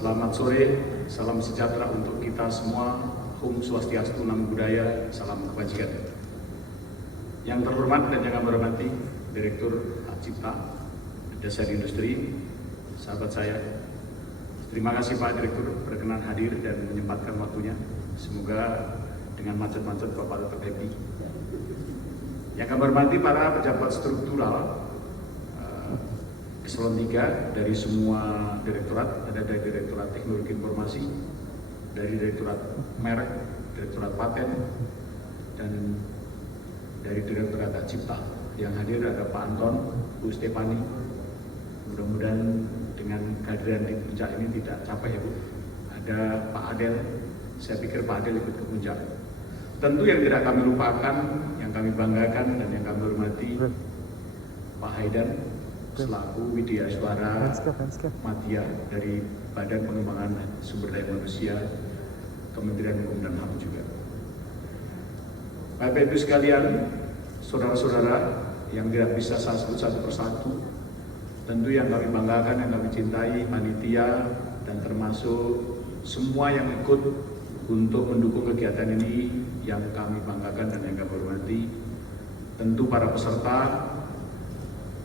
Selamat sore, salam sejahtera untuk kita semua. Om Swastiastu, Namo Buddhaya, salam kebajikan. Yang terhormat dan yang kami hormati Direktur Hak Cipta Dasar Industri, sahabat saya. Terima kasih Pak Direktur berkenan hadir dan menyempatkan waktunya. Semoga dengan macet-macet Bapak tetap happy. Yang kami hormati para pejabat struktural Eselon 3 dari semua direktorat, ada dari Direktorat Teknologi Informasi, dari Direktorat Merek, Direktorat Paten, dan dari Direktorat Hak Cipta. Yang hadir ada Pak Anton, Bu Stefani. Mudah-mudahan dengan kehadiran di puncak ini tidak capek ya Bu. Ada Pak Adel, saya pikir Pak Adel ikut ke puncak. Tentu yang tidak kami lupakan, yang kami banggakan dan yang kami hormati, Pak Haidan selaku Widya Suara Madya dari Badan Pengembangan Sumber Daya Manusia Kementerian Hukum dan HAM juga. Bapak Ibu sekalian, saudara-saudara yang tidak bisa saya sebut satu persatu, tentu yang kami banggakan, yang kami cintai, panitia dan termasuk semua yang ikut untuk mendukung kegiatan ini yang kami banggakan dan yang kami hormati, tentu para peserta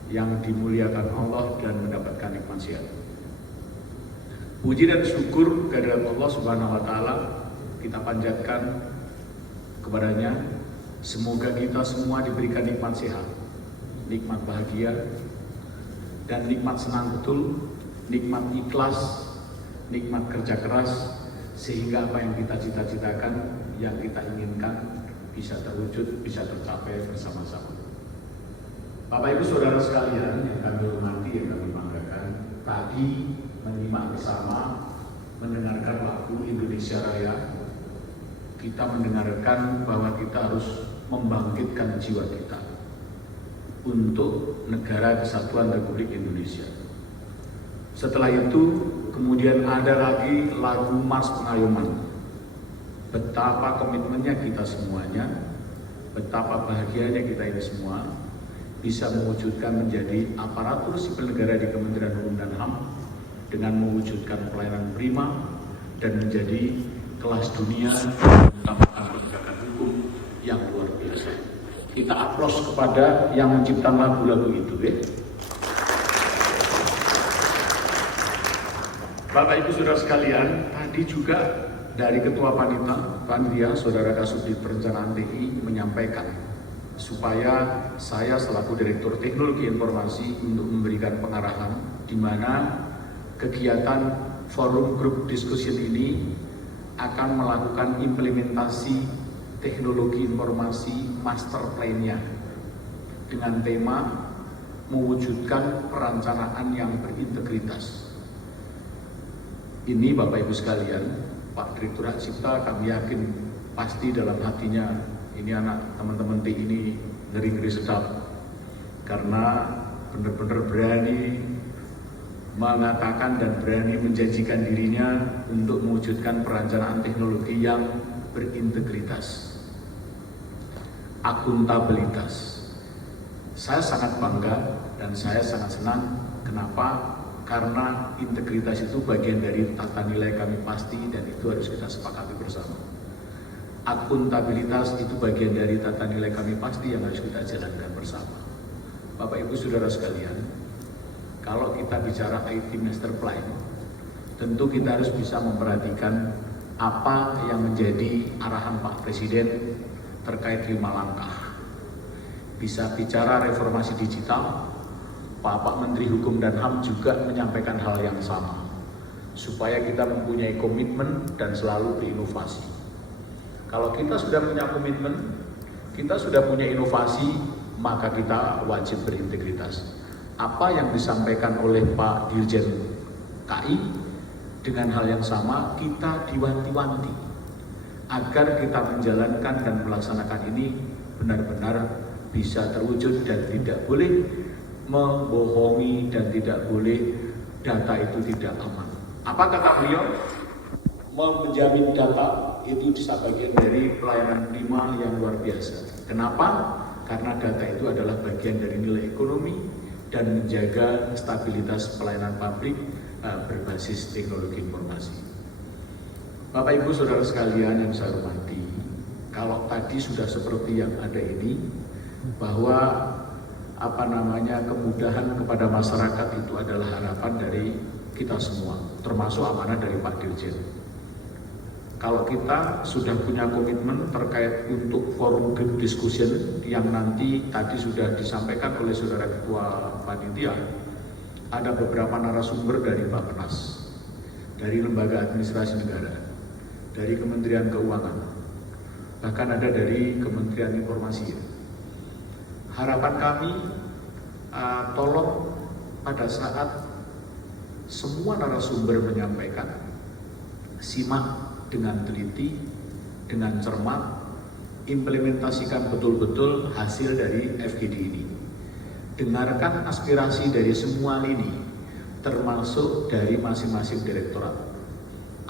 yang dimuliakan Allah dan mendapatkan nikmat sehat. Puji dan syukur kehadirat Allah Subhanahu wa Ta'ala kita panjatkan kepadanya. Semoga kita semua diberikan nikmat sehat, nikmat bahagia, dan nikmat senang betul, nikmat ikhlas, nikmat kerja keras, sehingga apa yang kita cita-citakan, yang kita inginkan bisa terwujud, bisa tercapai bersama-sama. Bapak Ibu Saudara sekalian yang kami hormati, yang kami banggakan, tadi menyimak bersama, mendengarkan lagu Indonesia Raya, kita mendengarkan bahwa kita harus membangkitkan jiwa kita untuk negara kesatuan Republik Indonesia. Setelah itu kemudian ada lagi lagu Mars Pengayoman. Betapa komitmennya kita semuanya, betapa bahagianya kita ini semua bisa mewujudkan menjadi aparatur sipil negara di Kementerian Hukum dan HAM dengan mewujudkan pelayanan prima dan menjadi kelas dunia mengutamakan penegakan hukum yang luar biasa. Kita aplaus kepada yang menciptakan lagu-lagu itu ya. Bapak Ibu Saudara sekalian, tadi juga dari Ketua Panitia Saudara Kasubdit Perencanaan TI menyampaikan supaya saya selaku Direktur Teknologi Informasi untuk memberikan pengarahan di mana kegiatan forum grup discussion ini akan melakukan implementasi teknologi informasi master plan-nya dengan tema mewujudkan perencanaan yang berintegritas. Ini Bapak Ibu sekalian, Pak Direktur Hak Cipta kami yakin pasti dalam hatinya ini anak teman-teman TI ini ngeri-ngeri sedap karena benar-benar berani mengatakan dan berani menjanjikan dirinya untuk mewujudkan perencanaan teknologi yang berintegritas, akuntabilitas. Saya sangat bangga dan saya sangat senang. Kenapa? Karena integritas itu bagian dari tata nilai kami pasti dan itu harus kita sepakati bersama. Akuntabilitas itu bagian dari tata nilai kami pasti yang harus kita jalankan bersama. Bapak Ibu Saudara sekalian, kalau kita bicara IT Master Plan, tentu kita harus bisa memperhatikan apa yang menjadi arahan Pak Presiden terkait 5 langkah. Bisa bicara reformasi digital, Pak Menteri Hukum dan HAM juga menyampaikan hal yang sama, supaya kita mempunyai komitmen dan selalu berinovasi. Kalau kita sudah punya komitmen, kita sudah punya inovasi, maka kita wajib berintegritas. Apa yang disampaikan oleh Pak Dirjen KI, dengan hal yang sama kita diwanti-wanti agar kita menjalankan dan melaksanakan ini benar-benar bisa terwujud dan tidak boleh membohongi dan tidak boleh data itu tidak aman. Apa kata beliau? Menjamin data itu bisa bagian dari pelayanan prima yang luar biasa. Kenapa? Karena data itu adalah bagian dari nilai ekonomi dan menjaga stabilitas pelayanan publik berbasis teknologi informasi. Bapak Ibu Saudara sekalian yang saya hormati, kalau tadi sudah seperti yang ada ini, bahwa kemudahan kepada masyarakat itu adalah harapan dari kita semua, termasuk amanah dari Pak Dirjen. Kalau kita sudah punya komitmen terkait untuk forum group discussion yang nanti tadi sudah disampaikan oleh Saudara Ketua Panitia, ada beberapa narasumber dari Bappenas, dari Lembaga Administrasi Negara, dari Kementerian Keuangan, bahkan ada dari Kementerian Informasi. Harapan kami, tolong pada saat semua narasumber menyampaikan, simak dengan teliti, dengan cermat, implementasikan betul-betul hasil dari FGD ini. Dengarkan aspirasi dari semua lini, termasuk dari masing-masing direktorat.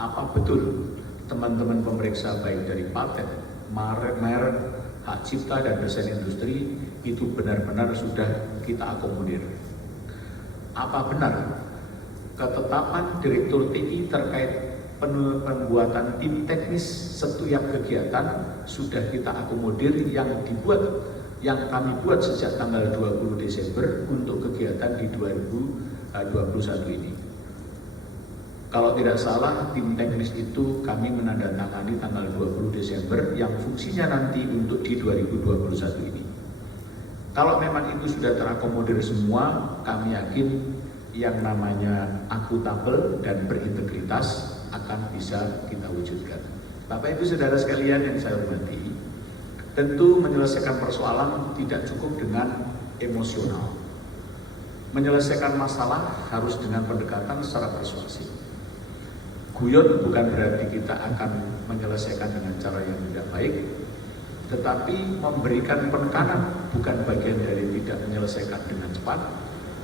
Apa betul teman-teman pemeriksa baik dari paten, merek, hak cipta dan desain industri itu benar-benar sudah kita akomodir? Apa benar ketetapan Direktur TI terkait pembuatan tim teknis setiap kegiatan sudah kita akomodir yang kami buat sejak tanggal 20 Desember untuk kegiatan di 2021 ini. Kalau tidak salah, tim teknis itu kami menandatangani tanggal 20 Desember yang fungsinya nanti untuk di 2021 ini. Kalau memang itu sudah terakomodir semua, kami yakin yang namanya akuntabel dan berintegritas akan bisa kita wujudkan. Bapak Ibu Saudara sekalian yang saya hormati, tentu menyelesaikan persoalan tidak cukup dengan emosional. Menyelesaikan masalah harus dengan pendekatan secara persuasif. Guyon bukan berarti kita akan menyelesaikan dengan cara yang tidak baik, tetapi memberikan penekanan bukan bagian dari tidak menyelesaikan dengan cepat,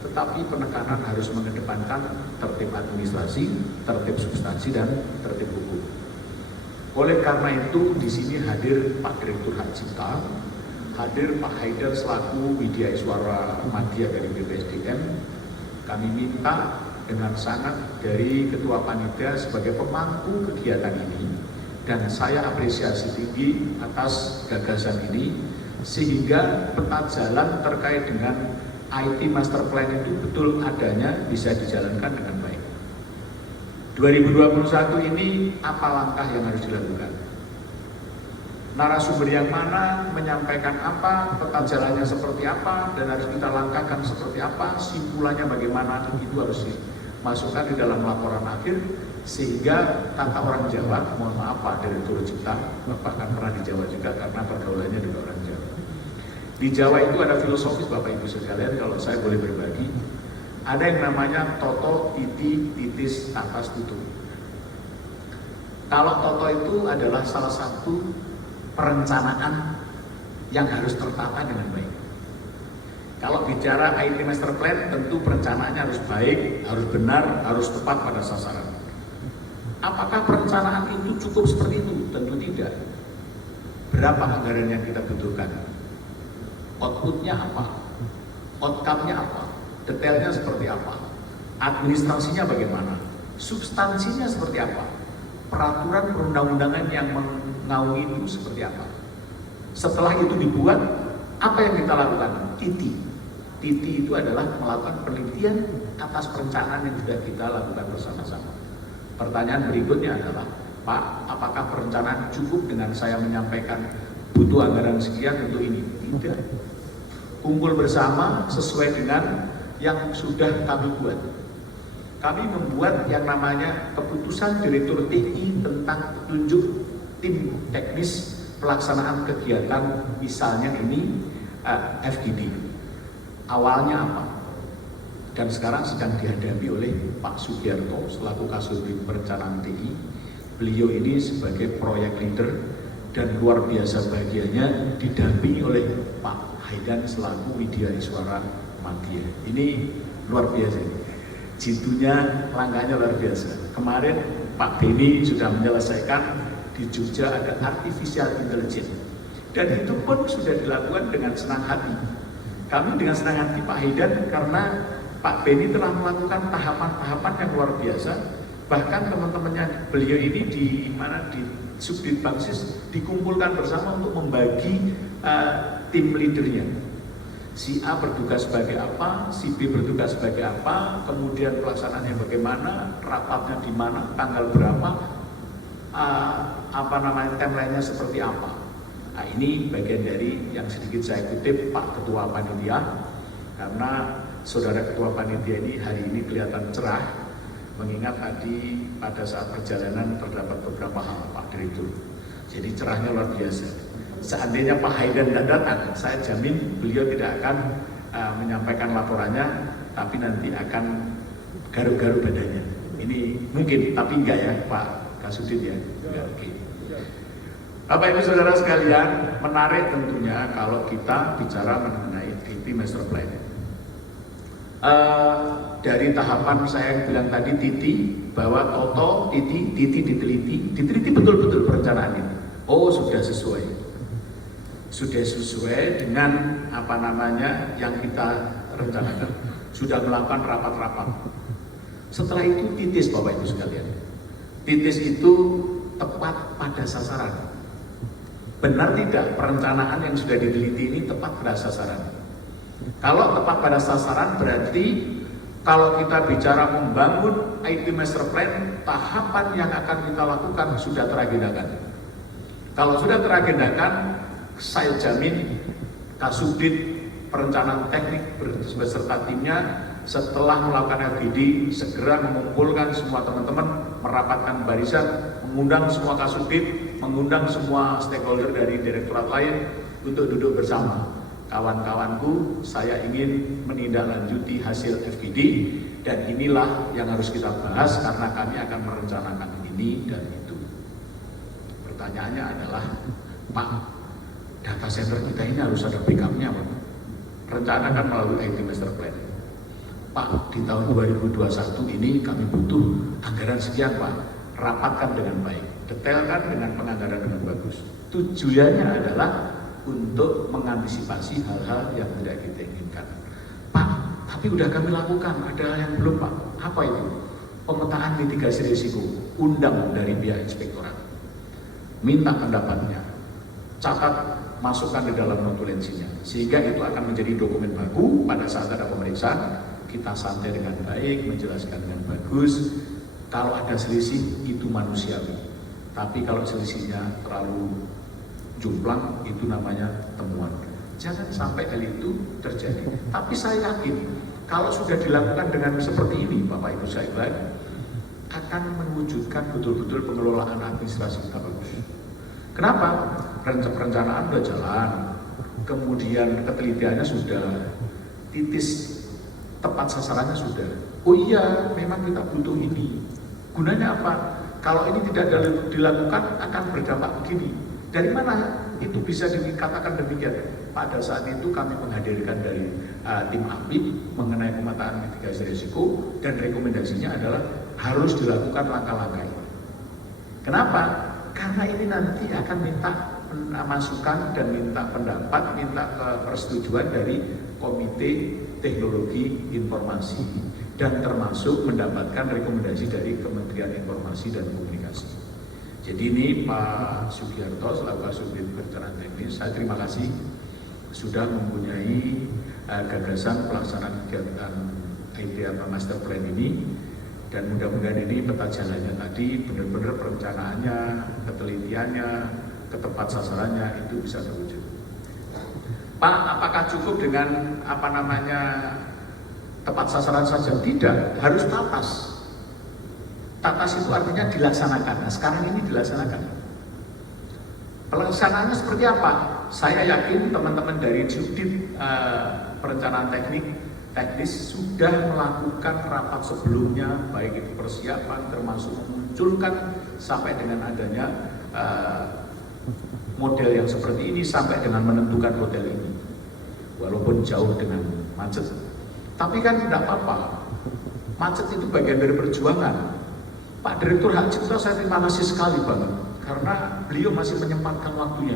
tetapi penekanan harus mengedepankan tertib administrasi, tertib substansi, dan tertib hukum. Oleh karena itu, di sini hadir Pak Direktur Hak Cipta, hadir Pak Haidar selaku Widya Iswara Madya dari BPSDM. Kami minta dengan sangat dari Ketua Panitia sebagai pemangku kegiatan ini, dan saya apresiasi tinggi atas gagasan ini, sehingga peta jalan terkait dengan IT Master Plan itu betul adanya bisa dijalankan dengan baik. 2021 ini apa langkah yang harus dilakukan? Narasumber yang mana, menyampaikan apa, peta jalannya seperti apa, dan harus kita langkahkan seperti apa, simpulannya bagaimana, itu harus dimasukkan di dalam laporan akhir, sehingga kata orang Jawa, mohon maaf Pak Direktur Cipta, Bapak kan pernah di Jawa juga karena pergaulannya juga orang Jawa. Di Jawa itu ada filosofis Bapak Ibu sekalian, kalau saya boleh berbagi, ada yang namanya toto, titi, titis, atas, tutup. Kalau toto itu adalah salah satu perencanaan yang harus tertata dengan baik. Kalau bicara IT Master Plan, tentu perencanaannya harus baik, harus benar, harus tepat pada sasaran. Apakah perencanaan itu cukup seperti itu? Tentu tidak. Berapa anggaran yang kita butuhkan? Outputnya apa? Outcome-nya apa? Detailnya seperti apa? Administrasinya bagaimana? Substansinya seperti apa? Peraturan perundang-undangan yang mengaungi itu seperti apa? Setelah itu dibuat, apa yang kita lakukan? Titi itu adalah melakukan penelitian atas perencanaan yang sudah kita lakukan bersama-sama. Pertanyaan berikutnya adalah, Pak, apakah perencanaan cukup dengan saya menyampaikan butuh anggaran sekian untuk ini? Tidak. Kumpul bersama sesuai dengan yang sudah kami buat. Kami membuat yang namanya keputusan Direktur TI tentang tunjuk tim teknis pelaksanaan kegiatan, misalnya ini FGD. Awalnya apa? Dan sekarang sedang dihadapi oleh Pak Sugiarto selaku Kasubdit Perencanaan TI. Beliau ini sebagai proyek leader dan luar biasa bahagianya didampingi oleh Pak Haidar selaku Widya Iswara Madya. Ini luar biasa. Jitunya, langkahnya luar biasa. Kemarin Pak Beni sudah menyelesaikan di Jogja ada artificial intelligence, dan itu pun sudah dilakukan dengan senang hati, Kami dengan senang hati Pak Haidan karena Pak Beni telah melakukan tahapan-tahapan yang luar biasa. Bahkan teman-temannya beliau ini di mana di Subdit Bangsis dikumpulkan bersama untuk membagi tim leadernya. Si A bertugas sebagai apa, si B bertugas sebagai apa, kemudian pelaksanaannya bagaimana, rapatnya di mana, tanggal berapa, timeline-nya seperti apa. Nah, ini bagian dari yang sedikit saya kutip Pak Ketua Panitia, karena Saudara Ketua Panitia ini hari ini kelihatan cerah, mengingat tadi pada saat perjalanan terdapat beberapa hal Pak Direktur. Jadi cerahnya luar biasa. Seandainya Pak Haidan tidak datang, saya jamin beliau tidak akan menyampaikan laporannya, tapi nanti akan garuk-garuk badannya. Ini mungkin, tapi enggak ya Pak Kasudin ya. Enggak, oke. Bapak Ibu Saudara sekalian, menarik tentunya kalau kita bicara mengenai IT Master Plan. Dari tahapan saya yang bilang tadi Titi, bahwa Toto, Titi diteliti betul-betul perencanaan ini. Oh, sudah sesuai dengan yang kita rencanakan, sudah melakukan rapat-rapat. Setelah itu titis Bapak Ibu sekalian, titis itu tepat pada sasaran. Benar tidak perencanaan yang sudah diteliti ini tepat pada sasaran? Kalau tepat pada sasaran berarti kalau kita bicara membangun IT Master Plan, tahapan yang akan kita lakukan sudah teragendakan. Kalau sudah teragendakan, saya jamin Kasubdit Perencanaan Teknik beserta timnya setelah melakukan FGD segera mengumpulkan semua teman-teman, merapatkan barisan, mengundang semua Kasubdit, mengundang semua stakeholder dari direktorat lain untuk duduk bersama. Kawan-kawanku, saya ingin menindaklanjuti hasil FGD dan inilah yang harus kita bahas karena kami akan merencanakan ini dan itu. Pertanyaannya adalah, Pak, data center kita ini harus ada backupnya, Pak. Rencanakan melalui IT Master Plan. Pak, di tahun 2021 ini kami butuh anggaran sekian, Pak. Rapatkan dengan baik, detailkan dengan penganggaran dengan bagus. Tujuannya adalah untuk mengantisipasi hal-hal yang tidak kita inginkan. Pak, tapi udah kami lakukan, ada hal yang belum, Pak. Apa itu? Pemetaan mitigasi risiko. Undang dari pihak inspektorat. Minta pendapatnya. Catat, masukkan di dalam notulensinya. Sehingga itu akan menjadi dokumen baku pada saat ada pemeriksaan. Kita santai dengan baik, menjelaskan dengan bagus. Kalau ada selisih, itu manusiawi. Tapi kalau selisihnya terlalu jomplang, itu namanya temuan. Jangan sampai hal itu terjadi. Tapi saya yakin, kalau sudah dilakukan dengan seperti ini, Bapak Ibu sekalian, akan mewujudkan betul-betul pengelolaan administrasi kita bagus. Kenapa? Perencanaan sudah jalan, kemudian ketelitiannya sudah, titis tepat sasarannya sudah. Oh iya, memang kita butuh ini. Gunanya apa? Kalau ini tidak dilakukan akan berdampak begini. Dari mana itu bisa dikatakan demikian? Pada saat itu kami menghadirkan dari tim API mengenai pemetaan mitigasi risiko dan rekomendasinya adalah harus dilakukan langkah-langkah ini. Kenapa? Karena ini nanti akan minta masukan dan minta pendapat, minta persetujuan dari Komite Teknologi Informasi dan termasuk mendapatkan rekomendasi dari Kementerian Informasi dan Komunikasi. Jadi ini Pak Sugiarto selaku Kasubdit Perencanaan Teknis, saya terima kasih sudah mempunyai gagasan pelaksanaan kegiatan IT Master Plan ini, dan mudah-mudahan ini peta jalannya tadi benar-benar perencanaannya, ketelitiannya, ketepat sasarannya itu bisa terwujud. Pak, apakah cukup dengan tepat sasaran saja? Tidak, harus tatas. Tatas itu artinya dilaksanakan. Nah, sekarang ini dilaksanakan. Pelaksanaannya seperti apa? Saya yakin teman-teman dari Subdit Perencanaan Teknis sudah melakukan rapat sebelumnya, baik itu persiapan termasuk memunculkan sampai dengan adanya model yang seperti ini sampai dengan menentukan hotel ini. Walaupun jauh dengan macet, tapi kan tidak apa-apa. Macet itu bagian dari perjuangan. Pak Direktur Hak Cipta saya terima kasih sekali banget karena beliau masih menyempatkan waktunya.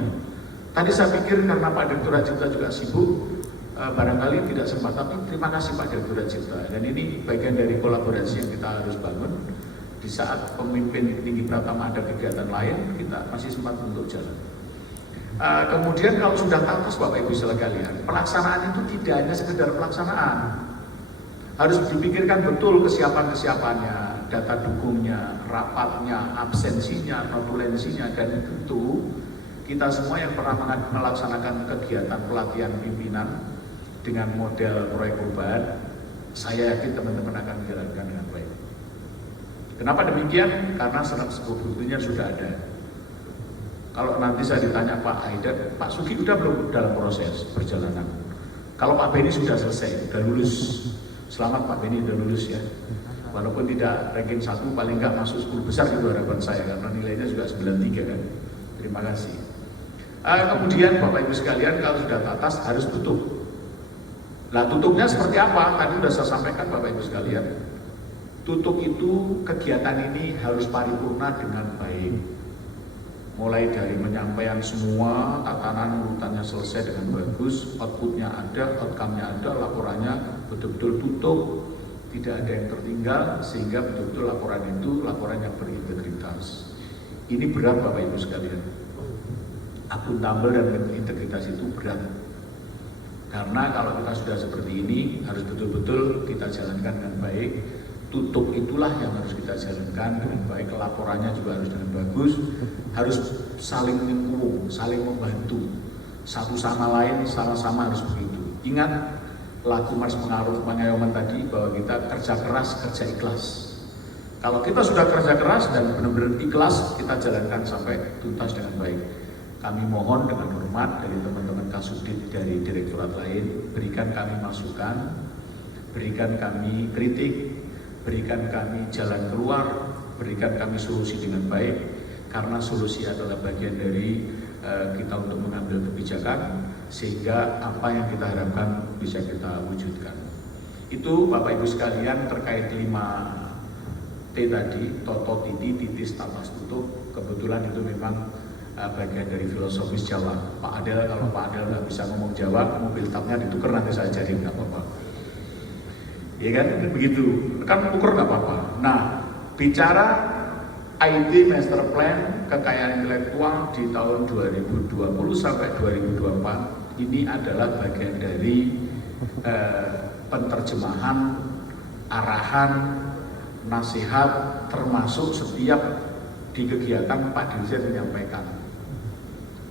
Tadi saya pikir karena Pak Direktur Hak Cipta juga sibuk, barangkali tidak sempat, tapi terima kasih Pak Direktur Cipta. Dan ini bagian dari kolaborasi yang kita harus bangun. Di saat pemimpin tinggi Pratama ada kegiatan lain, kita masih sempat untuk jalan. Kemudian kalau sudah atas Bapak Ibu sekalian, pelaksanaan itu tidak hanya sekedar pelaksanaan, harus dipikirkan betul kesiapannya, data dukungnya, rapatnya, absensinya, notulensinya, dan tentu kita semua yang pernah melaksanakan kegiatan pelatihan pimpinan dengan model proyek perubahan, saya yakin teman-teman akan menjalankan dengan baik. Kenapa demikian? Karena buktinya sudah ada. Kalau nanti saya ditanya Pak Haidar, Pak Sugi udah belum dalam proses perjalanan? Kalau Pak Beni sudah selesai, sudah lulus. Selamat Pak Beni sudah lulus ya. Walaupun tidak ranking 1, paling nggak masuk 10 besar itu harapan saya, karena nilainya juga 93 kan. Terima kasih. Kemudian Bapak Ibu sekalian, kalau sudah atas harus tutup. Nah, tutupnya seperti apa? Tadi sudah saya sampaikan Bapak Ibu sekalian. Tutup itu kegiatan ini harus paripurna dengan baik. Mulai dari menyampaikan semua, tatanan urutannya selesai dengan bagus, outputnya ada, outcome-nya ada, laporannya betul-betul tutup, tidak ada yang tertinggal, sehingga betul-betul laporan itu laporan yang berintegritas. Ini berat Bapak Ibu sekalian. Akuntabel dan berintegritas itu berat. Karena kalau kita sudah seperti ini, harus betul-betul kita jalankan dengan baik. Tutup itulah yang harus kita jalankan dengan baik, laporannya juga harus dengan bagus, harus saling menyambung, saling membantu, satu sama lain, sama-sama harus begitu. Ingat lagu Mars Pengayoman tadi bahwa kita kerja keras, kerja ikhlas. Kalau kita sudah kerja keras dan benar-benar ikhlas, kita jalankan sampai tuntas dengan baik. Kami mohon dengan hormat dari teman-teman Kasubdit dari direktorat lain, berikan kami masukan, berikan kami kritik, berikan kami jalan keluar, berikan kami solusi dengan baik, karena solusi adalah bagian dari kita untuk mengambil kebijakan, sehingga apa yang kita harapkan bisa kita wujudkan. Itu Bapak Ibu sekalian terkait 5T tadi, Toto, Titi, Titis, Tatas, Tutup. Kebetulan itu memang bagian dari filosofis Jawa. Pak Adel, kalau Pak Adel nggak bisa ngomong Jawa, mobil tapnya ditukar, nanti saya ajarin, nggak apa-apa. Ya kan, begitu, kan ukur nggak apa-apa. Nah, bicara IT Master Plan kekayaan intelektual di tahun 2020 sampai 2024, ini adalah bagian dari penerjemahan, arahan, nasihat, termasuk setiap di kegiatan Pak Dirjen menyampaikan.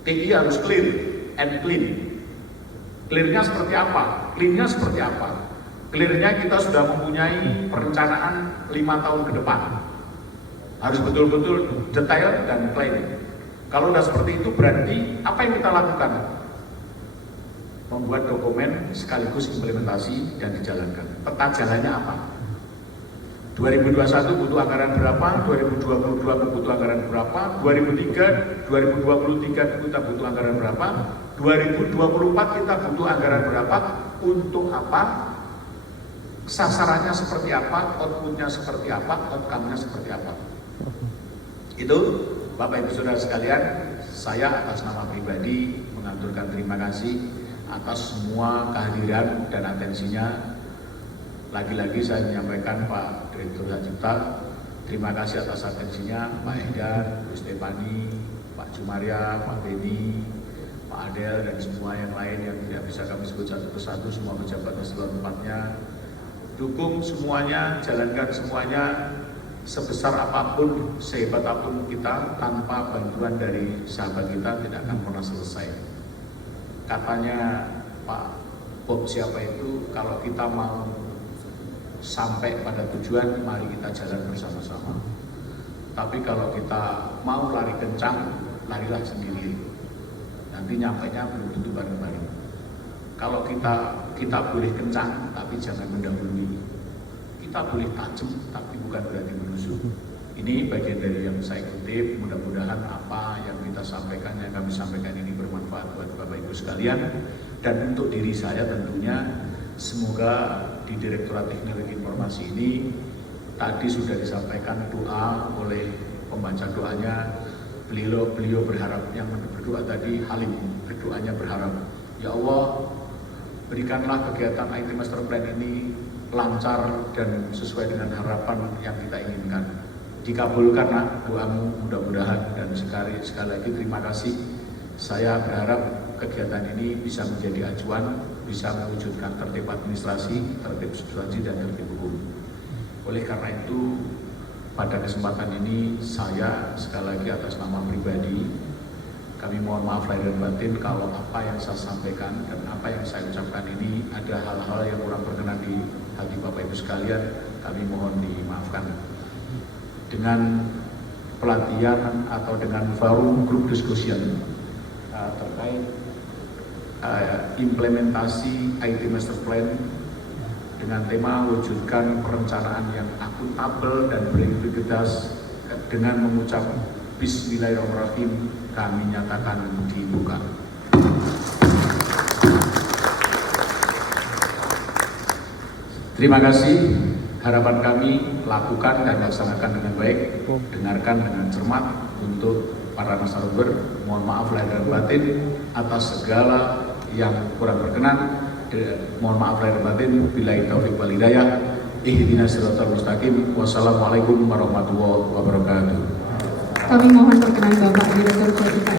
TI harus clear and clean. Clearnya seperti apa? Cleannya seperti apa? Clearnya kita sudah mempunyai perencanaan 5 tahun ke depan. Harus betul-betul detail dan clean. Kalau sudah seperti itu berarti apa yang kita lakukan? Membuat dokumen sekaligus implementasi dan dijalankan. Peta jalannya apa? 2021 butuh anggaran berapa? 2022 butuh anggaran berapa? 2023 kita butuh anggaran berapa? 2024 kita butuh anggaran berapa? Untuk apa? Sasarannya seperti apa, outputnya seperti apa, outcome-nya seperti apa. Itu Bapak Ibu Saudara sekalian, saya atas nama pribadi mengaturkan terima kasih atas semua kehadiran dan atensinya. Lagi-lagi saya menyampaikan Pak Direktur Cipta, terima kasih atas atensinya, Pak Haidar, Bu Stefani, Pak Jumaria, Pak Beni, Pak Adel, dan semua yang lain yang tidak bisa kami sebut satu persatu, semua pejabat eselon 4-nya. Dukung semuanya, jalankan semuanya, sebesar apapun, sehebat apapun kita, tanpa bantuan dari sahabat kita tidak akan pernah selesai. Katanya Pak Bob siapa itu, kalau kita mau sampai pada tujuan, mari kita jalan bersama-sama. Tapi kalau kita mau lari kencang, larilah sendiri. Nanti nyampainya belum tentu bareng-bareng. Kalau kita boleh kencang, tapi jangan mendahului. Kita boleh tajam, tapi bukan berarti menusuk. Ini bagian dari yang saya kutip. Mudah-mudahan apa yang kita sampaikan, yang kami sampaikan ini bermanfaat buat Bapak Ibu sekalian. Dan untuk diri saya tentunya, semoga di Direktorat Teknologi Informasi ini tadi sudah disampaikan doa oleh pembaca doanya. Beliau berharap, yang berdoa tadi Halim, berdoanya berharap, ya Allah, berikanlah kegiatan IT Master Plan ini lancar dan sesuai dengan harapan yang kita inginkan. Dikabulkanlah doamu mudah-mudahan, dan sekali lagi terima kasih. Saya berharap kegiatan ini bisa menjadi acuan, bisa mewujudkan tertib administrasi, tertib substansi, dan tertib hukum. Oleh karena itu, pada kesempatan ini saya sekali lagi atas nama pribadi, kami mohon maaf lahir dan batin kalau apa yang saya sampaikan dan apa yang saya ucapkan ini ada hal-hal yang kurang berkenan di hati Bapak Ibu sekalian, kami mohon dimaafkan. Dengan pelatihan atau dengan forum grup discussion terkait implementasi IT Master Plan dengan tema wujudkan perencanaan yang akuntabel dan berintegritas, dengan mengucap Bismillahirrahmanirrahim, kami nyatakan dibuka. Terima kasih. Harapan kami lakukan dan laksanakan dengan baik, dengarkan dengan cermat untuk para narasumber. Mohon maaf lahir dan batin atas segala yang kurang berkenan. Mohon maaf lahir dan batin. Billahi taufiq wal hidayah. Ihdinas siratal mustaqim. Wassalamualaikum warahmatullahi wabarakatuh. Kami mohon perkenan Bapak Direktur Politika